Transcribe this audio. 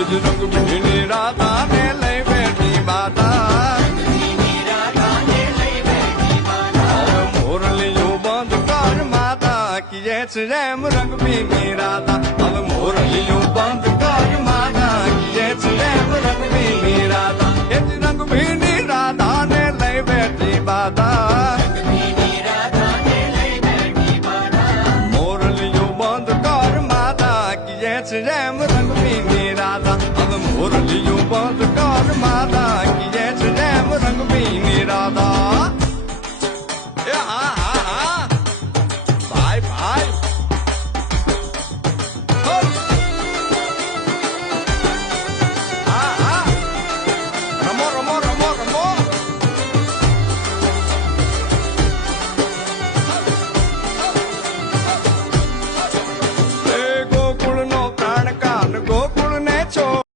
જ રંગ ભીની રાધા ને લઈ બેઠી બાધા મોરલીયું બંધ કર માતા કિયે છે એમ રંગ ભીની રાધા હવે મોરલીયું બંધ કર